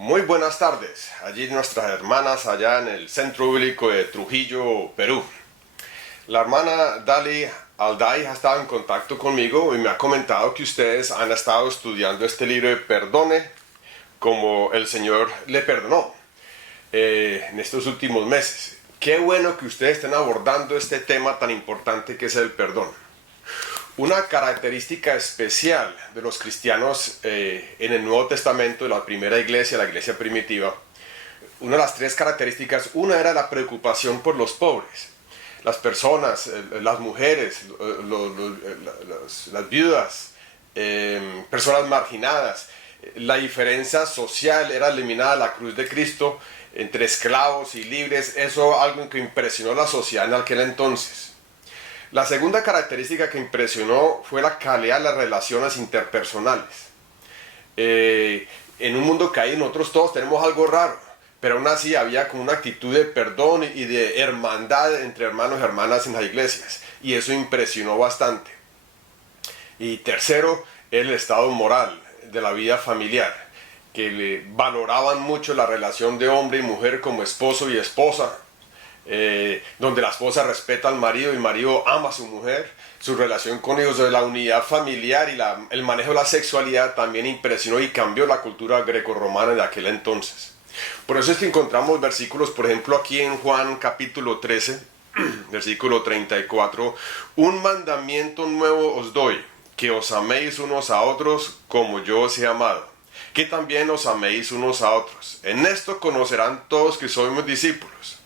Muy buenas tardes, allí nuestras hermanas allá en el Centro Bíblico de Trujillo, Perú. La hermana Dali Alday ha estado en contacto conmigo y me ha comentado que ustedes han estado estudiando este libro de Perdone como el Señor le perdonó en estos últimos meses. Qué bueno que ustedes estén abordando este tema tan importante que es el perdón. Una característica especial de los cristianos en el Nuevo Testamento, de la primera iglesia, la iglesia primitiva, una de las tres características, una era la preocupación por los pobres. Las personas, las mujeres, las viudas, personas marginadas. La diferencia social era eliminada a la cruz de Cristo entre esclavos y libres. Eso algo que impresionó a la sociedad en aquel entonces. La segunda característica que impresionó fue la calidad de las relaciones interpersonales. En un mundo caído, nosotros todos tenemos algo raro, pero aún así había como una actitud de perdón y de hermandad entre hermanos y hermanas en las iglesias, y eso impresionó bastante. Y tercero, el estado moral de la vida familiar, que valoraban mucho la relación de hombre y mujer como esposo y esposa, donde la esposa respeta al marido y el marido ama a su mujer. Su relación con ellos, de la unidad familiar y el manejo de la sexualidad también impresionó y cambió la cultura grecorromana de aquel entonces. Por eso es que encontramos versículos, por ejemplo, aquí en Juan capítulo 13, versículo 34, un mandamiento nuevo os doy, que os améis unos a otros como yo os he amado, que también os améis unos a otros. En esto conocerán todos que sois mis discípulos.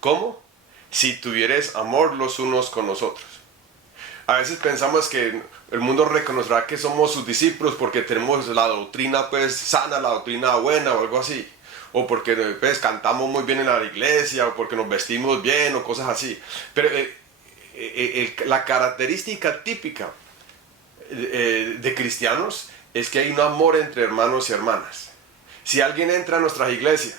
¿Cómo? Si tuvieres amor los unos con los otros. A veces pensamos que el mundo reconocerá que somos sus discípulos porque tenemos la doctrina pues sana, la doctrina buena o algo así. O porque pues, cantamos muy bien en la iglesia, o porque nos vestimos bien o cosas así. Pero la característica típica de cristianos es que hay un amor entre hermanos y hermanas. Si alguien entra a nuestras iglesias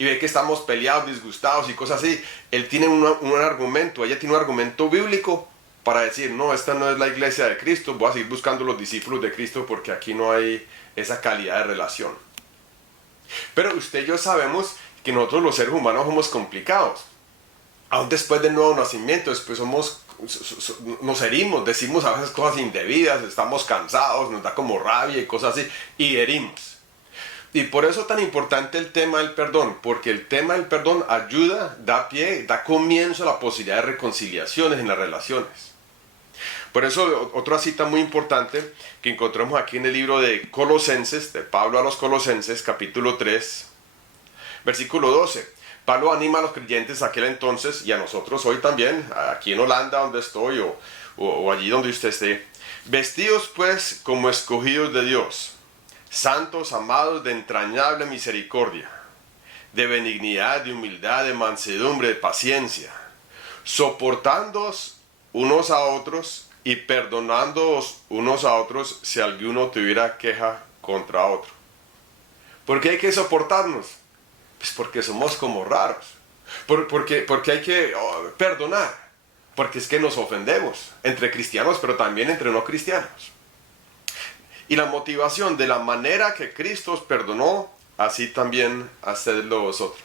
y ve que estamos peleados, disgustados y cosas así, él tiene un argumento, ella tiene un argumento bíblico para decir, no, esta no es la iglesia de Cristo, voy a seguir buscando los discípulos de Cristo porque aquí no hay esa calidad de relación. Pero usted y yo sabemos que nosotros los seres humanos somos complicados. Aún después del nuevo nacimiento, después nos herimos, decimos a veces cosas indebidas, estamos cansados, nos da como rabia y cosas así, y herimos. Y por eso es tan importante el tema del perdón, porque el tema del perdón ayuda, da pie, da comienzo a la posibilidad de reconciliaciones en las relaciones. Por eso otra cita muy importante que encontramos aquí en el libro de Colosenses, de Pablo a los Colosenses, capítulo 3, versículo 12. Pablo anima a los creyentes aquel entonces y a nosotros hoy también, aquí en Holanda donde estoy o allí donde usted esté. Vestidos pues como escogidos de Dios, santos, amados, de entrañable misericordia, de benignidad, de humildad, de mansedumbre, de paciencia, soportándoos unos a otros y perdonándoos unos a otros si alguno tuviera queja contra otro. ¿Por qué hay que soportarnos? Pues porque somos como raros. Porque hay que perdonar. Porque es que nos ofendemos entre cristianos, pero también entre no cristianos. Y la motivación, de la manera que Cristo os perdonó, así también hacedlo vosotros.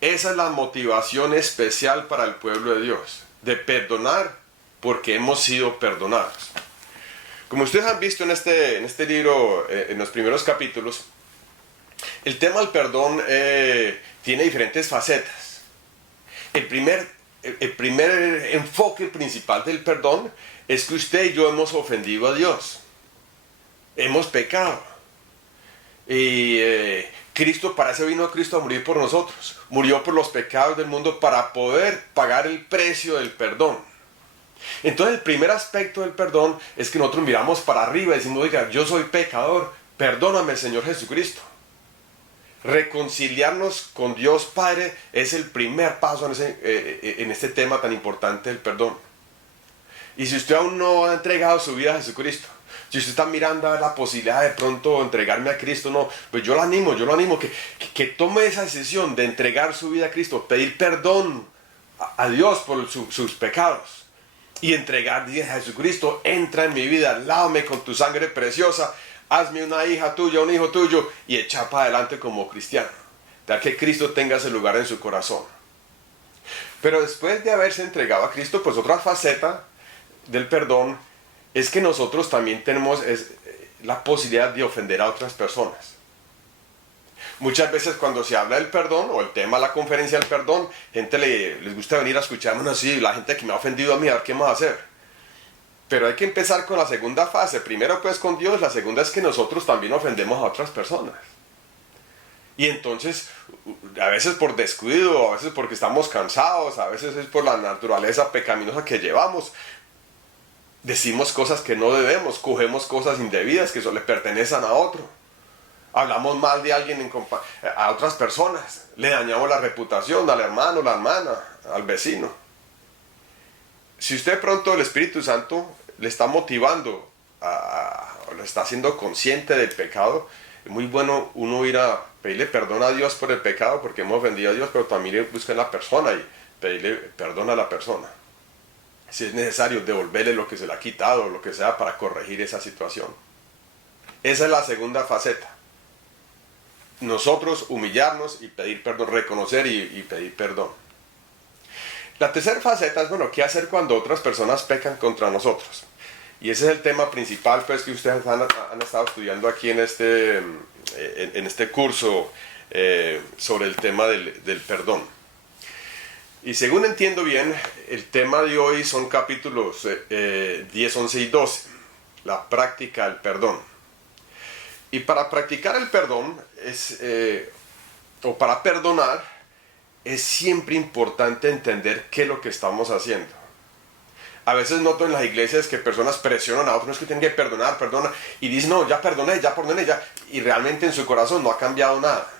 Esa es la motivación especial para el pueblo de Dios, de perdonar porque hemos sido perdonados. Como ustedes han visto en este libro, en los primeros capítulos, el tema del perdón tiene diferentes facetas. El primer enfoque principal del perdón es que usted y yo hemos ofendido a Dios. Hemos pecado. Y Cristo, para eso vino Cristo a morir por nosotros. Murió por los pecados del mundo para poder pagar el precio del perdón. Entonces el primer aspecto del perdón es que nosotros miramos para arriba y decimos, oiga, yo soy pecador, perdóname Señor Jesucristo. Reconciliarnos con Dios Padre es el primer paso en este tema tan importante del perdón. Y si usted aún no ha entregado su vida a Jesucristo, si usted está mirando a ver la posibilidad de pronto entregarme a Cristo, no, pues yo lo animo que tome esa decisión de entregar su vida a Cristo, pedir perdón a Dios por sus pecados y entregar a Jesucristo, entra en mi vida, lávame con tu sangre preciosa, hazme una hija tuya, un hijo tuyo, y echar para adelante como cristiano. Dejar que Cristo tenga ese lugar en su corazón. Pero después de haberse entregado a Cristo, pues otra faceta del perdón es que nosotros también tenemos la posibilidad de ofender a otras personas. Muchas veces cuando se habla del perdón, o el tema de la conferencia del perdón, gente les gusta venir a escucharme así, la gente que me ha ofendido a mí, a ver qué vamos a hacer. Pero hay que empezar con la segunda fase. Primero pues con Dios, la segunda es que nosotros también ofendemos a otras personas. Y entonces, a veces por descuido, a veces porque estamos cansados, a veces es por la naturaleza pecaminosa que llevamos, decimos cosas que no debemos, cogemos cosas indebidas que le pertenecen a otro. Hablamos mal de alguien a otras personas, le dañamos la reputación al hermano, la hermana, al vecino. Si usted pronto el Espíritu Santo le está motivando, le está haciendo consciente del pecado, es muy bueno uno ir a pedirle perdón a Dios por el pecado, porque hemos ofendido a Dios, pero también buscar a la persona y pedirle perdón a la persona. Si es necesario, devolverle lo que se le ha quitado, lo que sea, para corregir esa situación. Esa es la segunda faceta. Nosotros humillarnos y pedir perdón, reconocer y pedir perdón. La tercera faceta es, bueno, ¿qué hacer cuando otras personas pecan contra nosotros? Y ese es el tema principal pues, que ustedes han estado estudiando aquí en este curso sobre el tema del perdón. Y según entiendo bien, el tema de hoy son capítulos 10, 11 y 12, la práctica del perdón. Y para practicar el perdón, o para perdonar, es siempre importante entender qué es lo que estamos haciendo. A veces noto en las iglesias que personas presionan a otros, no es que tienen que perdonar, perdona, y dicen, no, ya perdoné, ya, y realmente en su corazón no ha cambiado nada.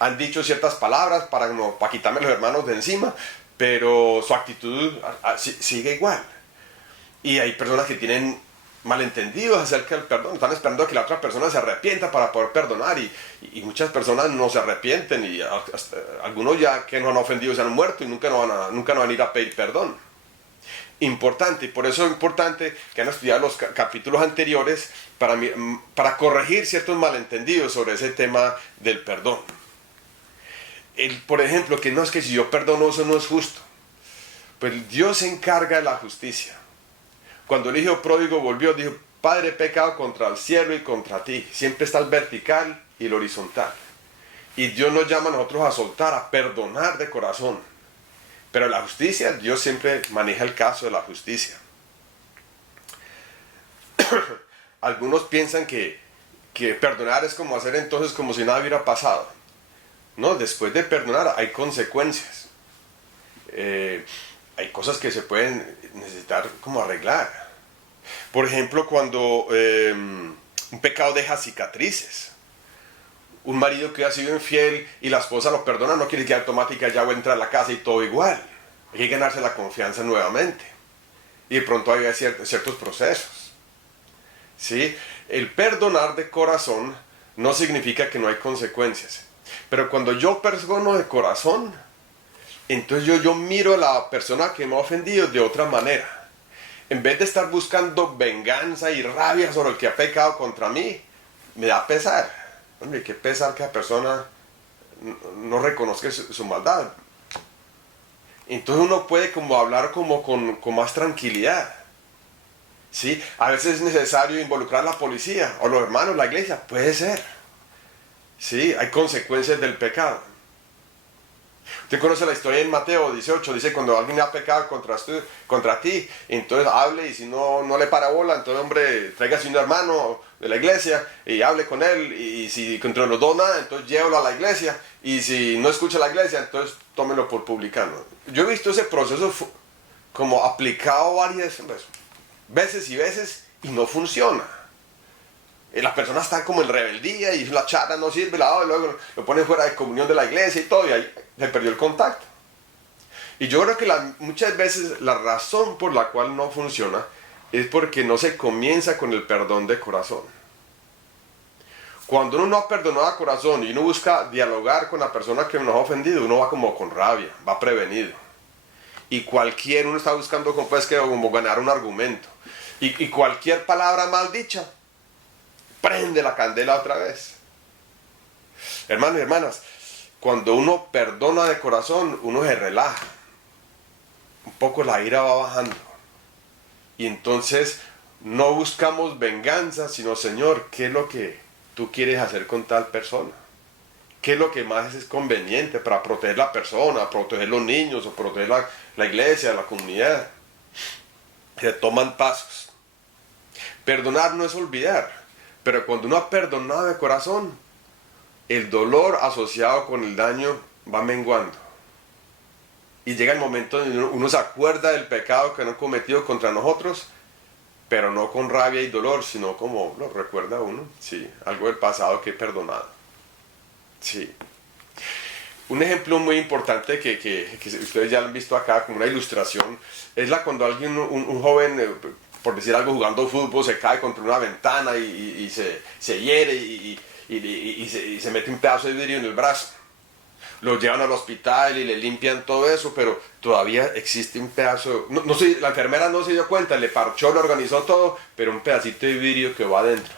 Han dicho ciertas palabras para quitarme a los hermanos de encima, pero su actitud sigue igual. Y hay personas que tienen malentendidos acerca del perdón, están esperando a que la otra persona se arrepienta para poder perdonar, y muchas personas no se arrepienten, y algunos ya que nos han ofendido se han muerto y nunca nos van a ir a pedir perdón. Importante, y por eso es importante que han estudiado los capítulos anteriores para corregir ciertos malentendidos sobre ese tema del perdón. Por ejemplo, que no es que si yo perdono eso no es justo. Pues Dios se encarga de la justicia. Cuando el hijo pródigo volvió, dijo, Padre, he pecado contra el cielo y contra ti. Siempre está el vertical y el horizontal. Y Dios nos llama a nosotros a soltar, a perdonar de corazón. Pero la justicia, Dios siempre maneja el caso de la justicia. Algunos piensan que perdonar es como hacer entonces como si nada hubiera pasado. No, después de perdonar hay consecuencias. Hay cosas que se pueden necesitar como arreglar. Por ejemplo, cuando un pecado deja cicatrices. Un marido que ha sido infiel y la esposa lo perdona, no quiere que automáticamente ya entra a la casa y todo igual. Hay que ganarse la confianza nuevamente. Y de pronto hay ciertos procesos. ¿Sí? El perdonar de corazón no significa que no hay consecuencias. Pero cuando yo perdono de corazón, entonces yo miro a la persona que me ha ofendido de otra manera. En vez de estar buscando venganza y rabia sobre el que ha pecado contra mí, me da pesar. Hombre, qué pesar que la persona no reconozca su maldad. Entonces uno puede como hablar como con más tranquilidad. ¿Sí? A veces es necesario involucrar a la policía o los hermanos, la iglesia. Puede ser. ¿Sí? Hay consecuencias del pecado. Usted conoce la historia en Mateo 18, dice cuando alguien ha pecado contra ti, entonces hable, y si no le para bola, entonces hombre, tráigase un hermano de la iglesia y hable con él, y si contra los dos nada, entonces llévalo a la iglesia, y si no escucha la iglesia, entonces tómelo por publicano. Yo he visto ese proceso como aplicado varias veces y no funciona. La persona está como en rebeldía y la charla no sirve, y luego lo ponen fuera de comunión de la iglesia y todo, y ahí se perdió el contacto. Y yo creo que muchas veces la razón por la cual no funciona es porque no se comienza con el perdón de corazón. Cuando uno no ha perdonado de corazón y uno busca dialogar con la persona que nos ha ofendido, uno va como con rabia, va prevenido. Y uno está buscando como ganar un argumento. Y cualquier palabra mal dicha, prende la candela otra vez. Hermanos y hermanas, cuando uno perdona de corazón, uno se relaja. Un poco la ira va bajando. Y entonces no buscamos venganza, sino, Señor, ¿qué es lo que tú quieres hacer con tal persona? ¿Qué es lo que más es conveniente para proteger la persona, proteger los niños o proteger la iglesia, la comunidad? Se toman pasos. Perdonar no es olvidar, pero cuando uno ha perdonado de corazón, el dolor asociado con el daño va menguando. Y llega el momento en que uno se acuerda del pecado que han cometido contra nosotros, pero no con rabia y dolor, sino como lo recuerda uno, sí, algo del pasado que he perdonado. Sí. Un ejemplo muy importante que ustedes ya han visto acá como una ilustración es cuando alguien, un joven, por decir algo, jugando fútbol se cae contra una ventana y se hiere y se mete un pedazo de vidrio en el brazo. Lo llevan al hospital y le limpian todo eso, pero todavía existe un pedazo. La enfermera no se dio cuenta, le parchó, le organizó todo, pero un pedacito de vidrio que va adentro.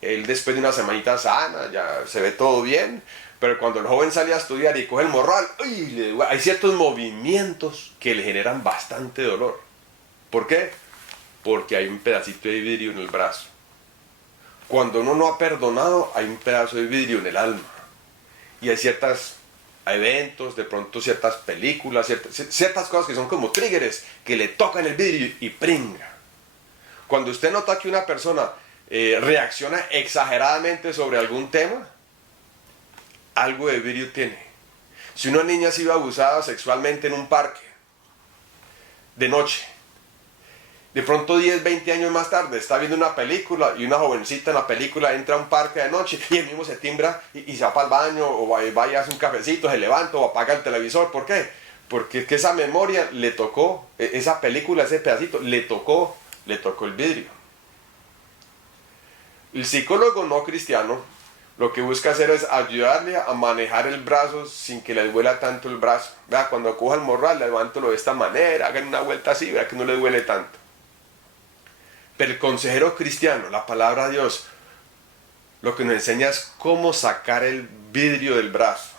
Él después de una semanita sana, ya se ve todo bien, pero cuando el joven sale a estudiar y coge el morral, hay ciertos movimientos que le generan bastante dolor. ¿Por qué? Porque hay un pedacito de vidrio en el brazo. Cuando uno no ha perdonado, hay un pedazo de vidrio en el alma. Y hay ciertos eventos, de pronto ciertas películas, ciertas cosas que son como trígeres, que le tocan el vidrio y pringa. Cuando usted nota que una persona reacciona exageradamente sobre algún tema, algo de vidrio tiene. Si una niña ha sido abusada sexualmente en un parque, de noche, de pronto 10, 20 años más tarde está viendo una película y una jovencita en la película entra a un parque de noche y él mismo se timbra y se va para el baño o va y hace un cafecito, se levanta o apaga el televisor. ¿Por qué? Porque es que esa memoria le tocó, esa película, ese pedacito, le tocó el vidrio. El psicólogo no cristiano lo que busca hacer es ayudarle a manejar el brazo sin que le duela tanto el brazo. Vea, cuando coja el morral, levántalo de esta manera, hagan una vuelta así, vea que no le duele tanto. Pero el consejero cristiano, la palabra de Dios, lo que nos enseña es cómo sacar el vidrio del brazo.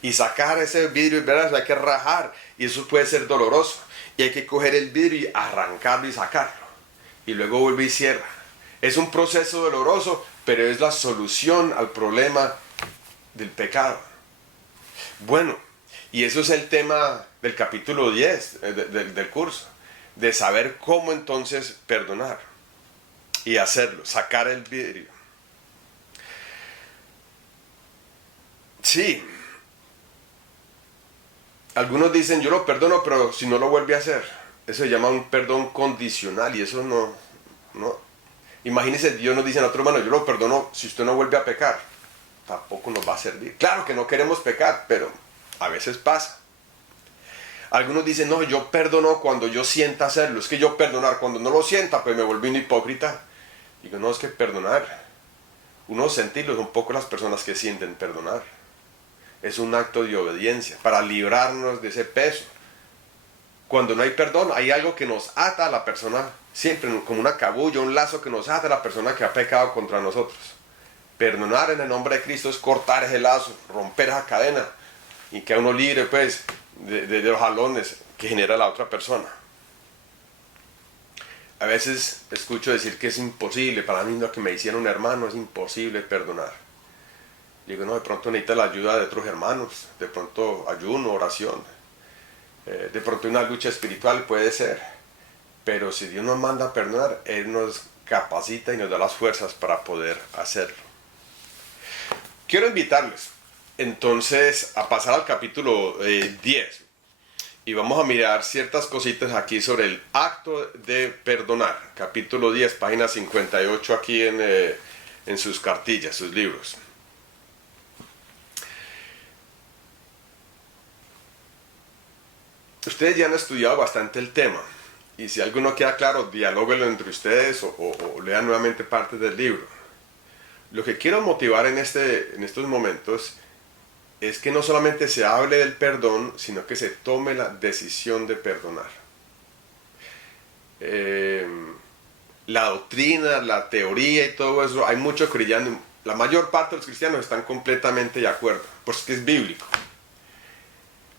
Y sacar ese vidrio del brazo hay que rajar, y eso puede ser doloroso. Y hay que coger el vidrio y arrancarlo y sacarlo. Y luego vuelve y cierra. Es un proceso doloroso, pero es la solución al problema del pecado. Bueno, y eso es el tema del capítulo 10 del curso, de saber cómo entonces perdonar y hacerlo, sacar el vidrio. Sí, algunos dicen yo lo perdono, pero si no lo vuelve a hacer, eso se llama un perdón condicional y eso no. Imagínese, Dios nos dice a otro hermano, yo lo perdono si usted no vuelve a pecar. Tampoco nos va a servir. Claro que no queremos pecar, pero a veces pasa. Algunos dicen, no, yo perdono cuando yo sienta hacerlo. Es que yo perdonar, cuando no lo sienta, pues me vuelvo un hipócrita. Digo, no, es que perdonar, uno sentirlo, son poco las personas que sienten perdonar. Es un acto de obediencia para librarnos de ese peso. Cuando no hay perdón, hay algo que nos ata a la persona, siempre como una cabulla, un lazo que nos ata a la persona que ha pecado contra nosotros. Perdonar en el nombre de Cristo es cortar ese lazo, romper esa cadena y que uno libre pues de los jalones que genera la otra persona. A veces escucho decir que es imposible, para mí lo que me hicieron un hermano es imposible perdonar. Digo, no, de pronto necesita la ayuda de otros hermanos, de pronto ayuno, oración. De pronto una lucha espiritual puede ser, pero si Dios nos manda a perdonar, Él nos capacita y nos da las fuerzas para poder hacerlo. Quiero invitarles entonces a pasar al capítulo 10 y vamos a mirar ciertas cositas aquí sobre el acto de perdonar. Capítulo 10, página 58 aquí en sus cartillas, sus libros. Ustedes ya han estudiado bastante el tema y si algo no queda claro, dialóguenlo entre ustedes o lean nuevamente partes del libro. Lo que quiero motivar en estos momentos es que no solamente se hable del perdón, sino que se la doctrina, la teoría y todo eso, hay muchos cristianos, la mayor parte de los cristianos están completamente de acuerdo, porque es bíblico.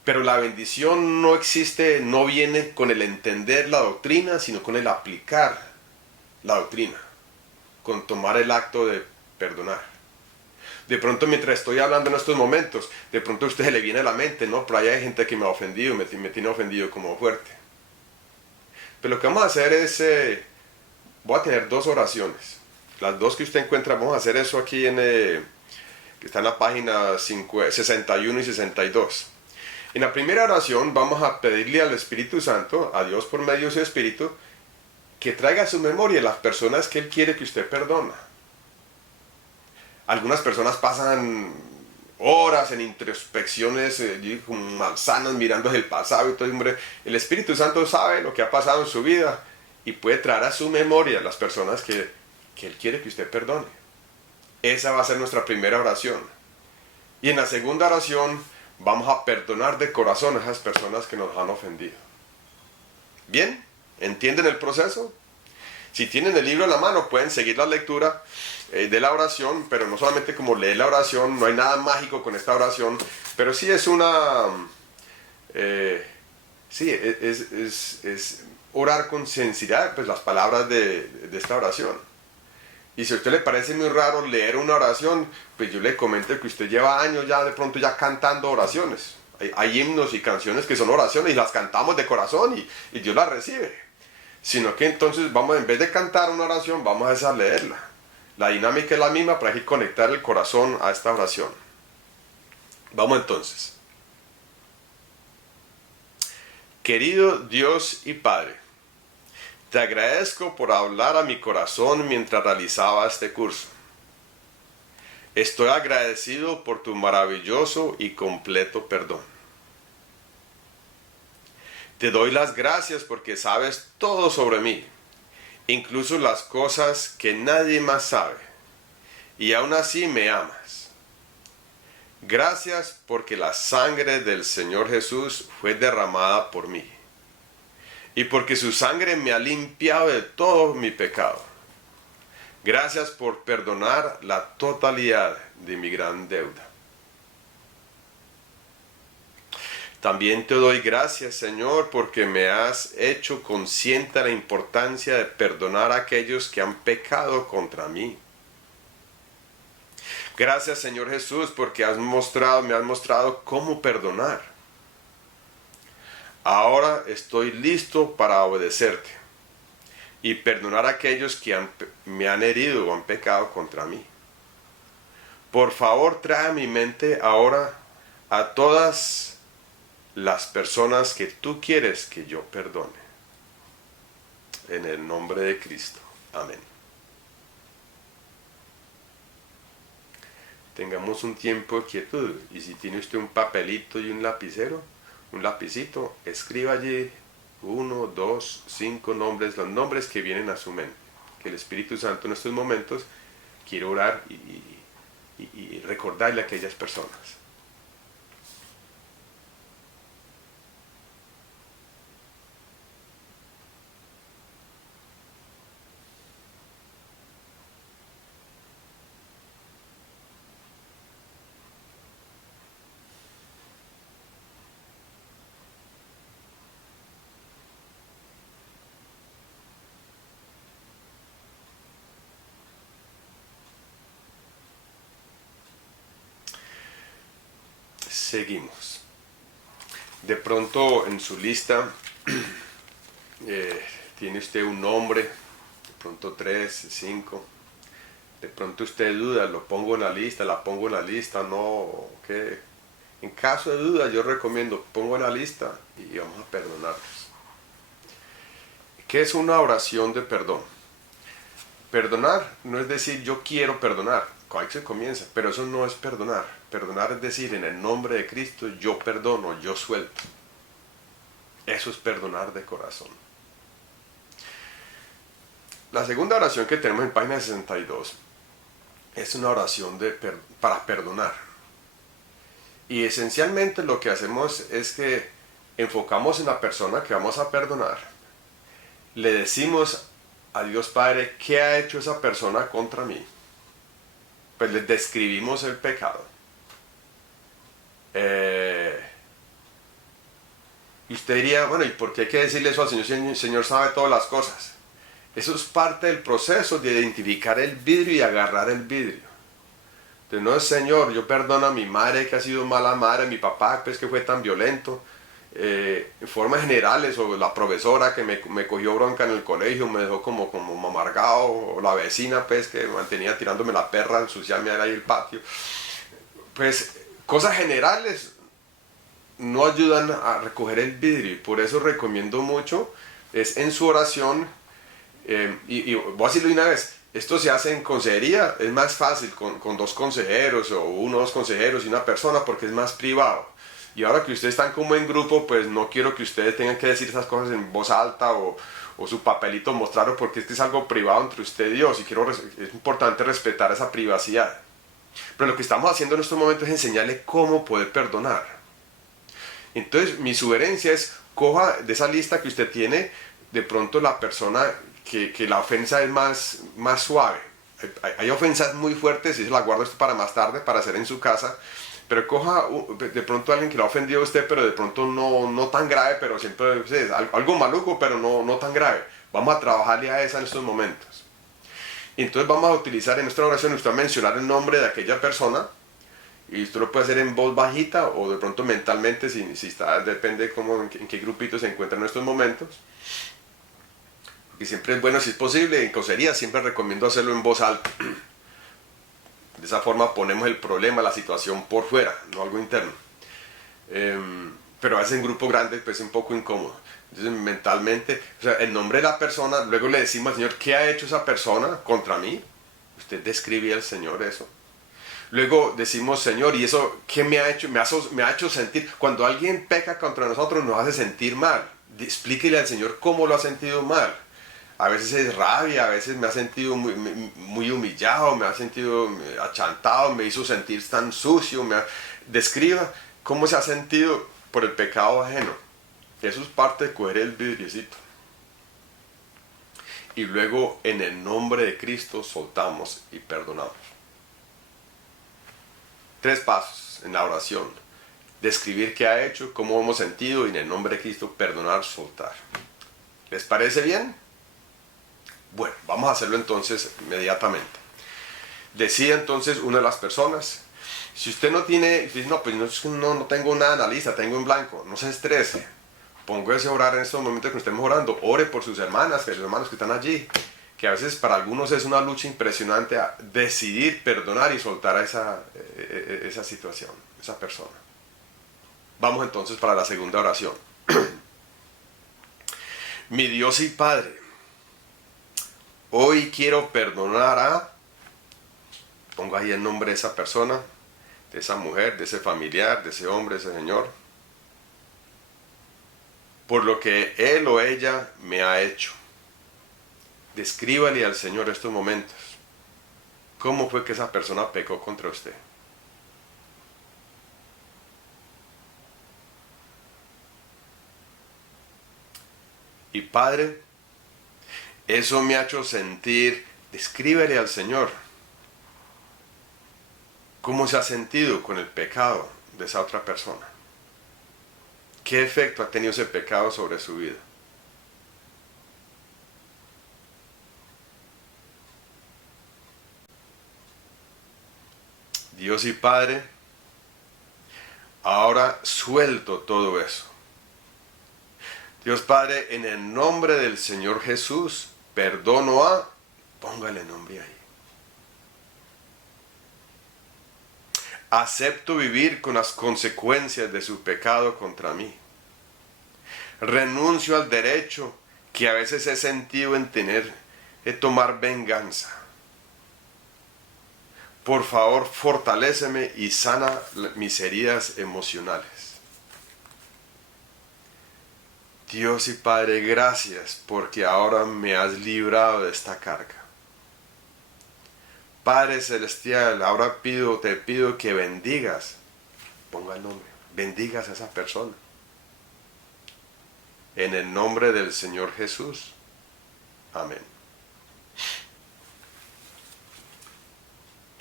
Pero la bendición no existe, no viene con el entender la doctrina, sino con el aplicar la doctrina, con tomar el acto de perdonar. De pronto, mientras estoy hablando en estos momentos, de pronto a usted se le viene a la mente, ¿no? Pero ahí hay gente que me ha ofendido, me tiene ofendido como fuerte. Pero lo que vamos a hacer es, voy a tener 2 oraciones. Las 2 que usted encuentra, vamos a hacer eso aquí que está en la página 61 y 62. En la primera oración vamos a pedirle al Espíritu Santo, a Dios por medio de su Espíritu, que traiga a su memoria las personas que Él quiere que usted perdona. Algunas personas pasan horas en introspecciones como manzanas mirando el pasado y todo. Hombre, el Espíritu Santo sabe lo que ha pasado en su vida y puede traer a su memoria las personas que Él quiere que usted perdone. Esa va a ser nuestra primera oración. Y en la segunda oración vamos a perdonar de corazón a esas personas que nos han ofendido. ¿Bien? ¿Entienden el proceso? Si tienen el libro en la mano, pueden seguir la lectura de la oración, pero no solamente como leer la oración, no hay nada mágico con esta oración, pero sí es es orar con sinceridad, pues las palabras de esta oración. Y si a usted le parece muy raro leer una oración, pues yo le comento que usted lleva años ya de pronto ya cantando oraciones. Hay himnos y canciones que son oraciones y las cantamos de corazón y Dios las recibe. Sino que entonces vamos, en vez de cantar una oración, vamos a leerla. La dinámica es la misma, pero hay que conectar el corazón a esta oración. Vamos entonces. Querido Dios y Padre, te agradezco por hablar a mi corazón mientras realizaba este curso. Estoy agradecido por tu maravilloso y completo perdón. Te doy las gracias porque sabes todo sobre mí, incluso las cosas que nadie más sabe, y aún así me amas. Gracias porque la sangre del Señor Jesús fue derramada por mí, y porque su sangre me ha limpiado de todo mi pecado. Gracias por perdonar la totalidad de mi gran deuda. También te doy gracias, Señor, porque me has hecho consciente de la importancia de perdonar a aquellos que han pecado contra mí. Gracias, Señor Jesús, porque me has mostrado cómo perdonar. Ahora estoy listo para obedecerte y perdonar a aquellos que me han herido o han pecado contra mí. Por favor, trae a mi mente ahora a todas las personas que tú quieres que yo perdone. En el nombre de Cristo. Amén. Tengamos un tiempo de quietud. Y si tiene usted un papelito y un lapicito, escriba allí 1, 2, 5 nombres, los nombres que vienen a su mente. Que el Espíritu Santo en estos momentos quiere orar y recordarle a aquellas personas. Seguimos. De pronto en su lista tiene usted un nombre, de pronto 3, 5. De pronto usted duda, lo pongo en la lista, la pongo en la lista, no, ¿qué? En caso de duda yo recomiendo, pongo en la lista y vamos a perdonarlos. ¿Qué es una oración de perdón? Perdonar no es decir yo quiero perdonar, ahí se comienza, pero eso no es perdonar. Perdonar es decir en el nombre de Cristo yo perdono, yo suelto. Eso es perdonar de corazón. La segunda oración que tenemos en página 62 es una oración para perdonar. Y esencialmente lo que hacemos es que enfocamos en la persona que vamos a perdonar. Le decimos a Dios Padre, ¿qué ha hecho esa persona contra mí? Pues les describimos el pecado. Y usted diría, bueno, ¿y por qué hay que decirle eso al Señor si el Señor sabe todas las cosas? Eso es parte del proceso de identificar el vidrio y agarrar el vidrio. Entonces, no es Señor, yo perdono a mi madre que ha sido mala madre, a mi papá pues, que fue tan violento. En formas generales, o la profesora que me cogió bronca en el colegio, me dejó como amargado, o la vecina pues que me mantenía tirándome la perra, ensuciarme ahí el patio. Pues cosas generales no ayudan a recoger el vidrio, y por eso recomiendo mucho, es en su oración, y voy a decirlo una vez, esto se hace en consejería, es más fácil con dos consejeros, o uno o dos consejeros y una persona, porque es más privado. Y ahora que ustedes están como en grupo, pues no quiero que ustedes tengan que decir esas cosas en voz alta, o su papelito mostrarlo, porque es que es algo privado entre usted y Dios, y es importante respetar esa privacidad. Pero lo que estamos haciendo en estos momentos es enseñarle cómo poder perdonar. Entonces mi sugerencia es, coja de esa lista que usted tiene, de pronto la persona que la ofensa es más suave. Hay ofensas muy fuertes, y se las guardo esto para más tarde, para hacer en su casa, pero coja de pronto a alguien que lo ha ofendido a usted, pero de pronto no tan grave, pero siempre algo maluco, pero no tan grave. Vamos a trabajarle a esa en estos momentos. Entonces vamos a utilizar en nuestra oración, usted va a mencionar el nombre de aquella persona, y usted lo puede hacer en voz bajita o de pronto mentalmente, si está, depende en qué grupito se encuentra en estos momentos. Y siempre es bueno, si es posible, en consejería siempre recomiendo hacerlo en voz alta. De esa forma ponemos el problema, la situación por fuera, no algo interno. Pero a veces en grupo grande pues es un poco incómodo. Entonces mentalmente, o sea, el nombre de la persona, luego le decimos al Señor, ¿qué ha hecho esa persona contra mí? Usted describe al Señor eso. Luego decimos, Señor, ¿y eso qué me ha hecho? Me ha hecho sentir. Cuando alguien peca contra nosotros nos hace sentir mal. Explíquele al Señor cómo lo ha sentido mal. A veces es rabia, a veces me ha sentido muy humillado, me ha sentido achantado, me hizo sentir tan sucio. Describa cómo se ha sentido por el pecado ajeno. Eso es parte de coger el vidriecito. Y luego en el nombre de Cristo soltamos y perdonamos. 3 pasos en la oración. Describir qué ha hecho, cómo hemos sentido, y en el nombre de Cristo perdonar, soltar. ¿Les parece bien? Bueno, vamos a hacerlo entonces inmediatamente. Decida entonces una de las personas. Si usted no tiene, dice, no, pues no tengo nada en la lista, tengo en blanco, no se estrese. Póngase a orar en estos momentos que estemos orando. Ore por sus hermanas, sus hermanos que están allí. Que a veces para algunos es una lucha impresionante a decidir perdonar y soltar a esa situación, esa persona. Vamos entonces para la segunda oración. Mi Dios y Padre, hoy quiero perdonar pongo ahí el nombre de esa persona, de esa mujer, de ese familiar, de ese hombre, de ese señor, por lo que él o ella me ha hecho. Descríbale al Señor estos momentos. ¿Cómo fue que esa persona pecó contra usted? Y Padre, eso me ha hecho sentir, descríbele al Señor cómo se ha sentido con el pecado de esa otra persona. ¿Qué efecto ha tenido ese pecado sobre su vida? Dios y Padre, ahora suelto todo eso. Dios Padre, en el nombre del Señor Jesús, perdono póngale nombre ahí. Acepto vivir con las consecuencias de su pecado contra mí. Renuncio al derecho que a veces he sentido en tomar venganza. Por favor, fortaléceme y sana mis heridas emocionales. Dios y Padre, gracias porque ahora me has librado de esta carga. Padre Celestial, ahora te pido que bendigas, ponga el nombre, bendigas a esa persona. En el nombre del Señor Jesús. Amén.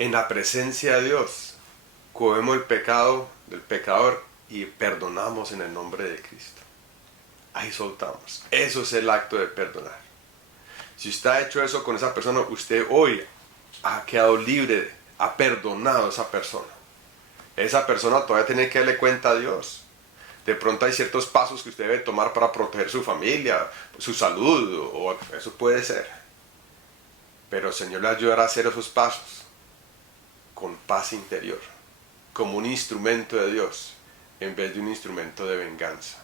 en la presencia de Dios, cogemos el pecado del pecador y perdonamos en el nombre de Cristo. Ahí soltamos. Eso es el acto de perdonar. Si usted ha hecho eso con esa persona, usted hoy ha quedado libre, ha perdonado a esa persona. Esa persona todavía tiene que darle cuenta a Dios. De pronto hay ciertos pasos que usted debe tomar para proteger su familia, su salud, o eso puede ser. Pero el Señor le ayudará a hacer esos pasos con paz interior, como un instrumento de Dios, en vez de un instrumento de venganza.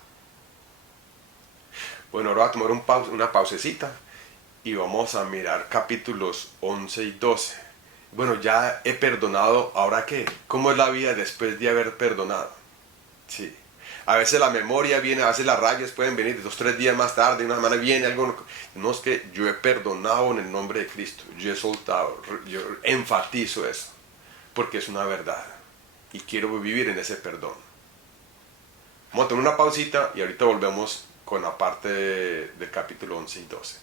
Bueno, ahora voy a tomar una pausecita y vamos a mirar capítulos 11 y 12. Bueno, ya he perdonado, ¿ahora qué? ¿Cómo es la vida después de haber perdonado? Sí. A veces la memoria viene, a veces las rayas pueden venir 2 o 3 días más tarde, una semana viene algo. No, es que yo he perdonado en el nombre de Cristo, yo he soltado, yo enfatizo eso, porque es una verdad y quiero vivir en ese perdón. Vamos a tomar una pausita y ahorita volvemos con la parte del capítulo 11 y 12.